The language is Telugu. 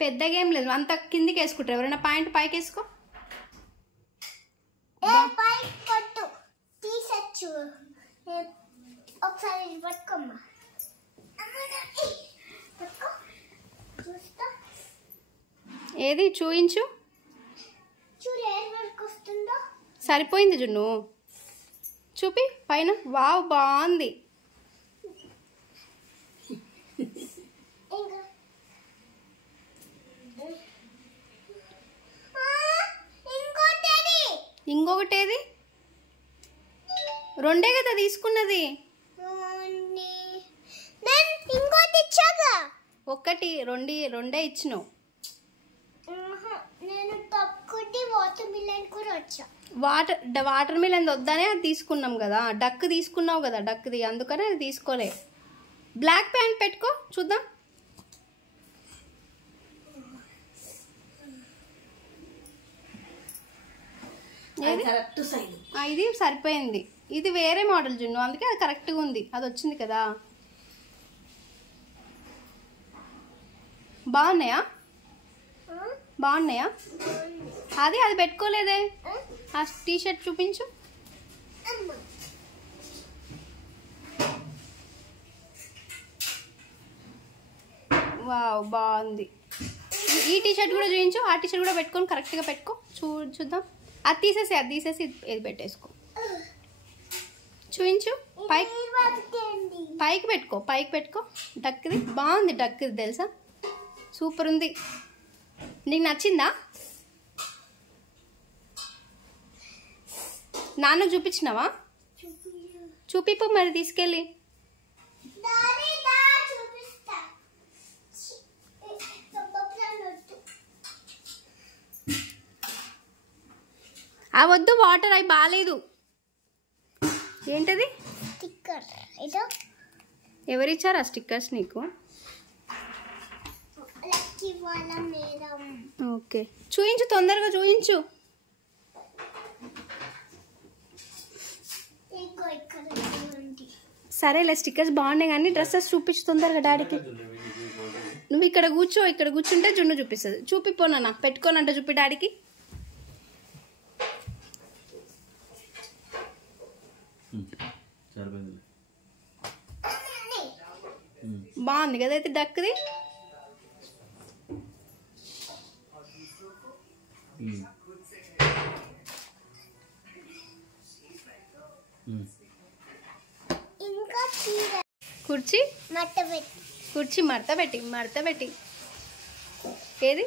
పెద్దగా ఏం లేదు, అంత కిందికి వేసుకుంటారు ఎవరైనా. పాయింట్ పైకి వేసుకో. ఏది చూయించు. సరిపోయింది జున్ను, చూపి పైన. వావ్ బాగుంది. ఇంకొకటి ఏది? రెండే కదా తీసుకున్నది. ఒకటి రెండే ఇచ్చినావు. వాటర్ మిలన్ వద్దనే అది తీసుకున్నాం కదా. డక్ తీసుకున్నావు కదా, డక్ది, అందుకనే అది తీసుకోలే. బ్లాక్ ప్యాంట్ పెట్టుకో చూద్దాం. ఇది సరిపోయింది. ఇది వేరే మోడల్ జున్ను, అందుకే అది కరెక్ట్గా ఉంది. అది వచ్చింది కదా. బాగున్నాయా? బాగున్నాయా? అది పెట్టుకోలేదే. ఆ టీషర్ట్ చూపించు. వావ్ బాగుంది. ఈ టీషర్ట్ కూడా చూపించు. ఆ టీషర్ట్ కూడా పెట్టుకొని కరెక్ట్గా పెట్టుకో. చూద్దాం. అది తీసేసి ఇది పెట్టేసుకో. చూపించు. పైకి పెట్టుకో. డక్ది బాగుంది. డక్ది తెలుసా, సూపర్ ఉంది. నీకు నచ్చిందా? నాన్నకు చూపించినావా? చూపిపో మరి తీసుకెళ్ళి. వద్దు, వాటర్ అవి బాగాలేదు. ఏంటది? ఎవరిచ్చారు ఆ స్టిక్కర్స్ నీకు? ఓకే, చూయించు, తొందరగా చూయించు. సరేలే, స్టిక్కర్స్ బాగున్నాయి కానీ డ్రెస్సెస్ చూపించు తొందరగా డాడీకి. నువ్వు ఇక్కడ కూర్చుంటే జున్ను చూపిస్తుంది. చూపిపోనా, పెట్టుకోనంట చూపి డాడీకి. బాగుంది కదా అయితే డక్ది. కుర్చీ మడత పెట్టి ఏది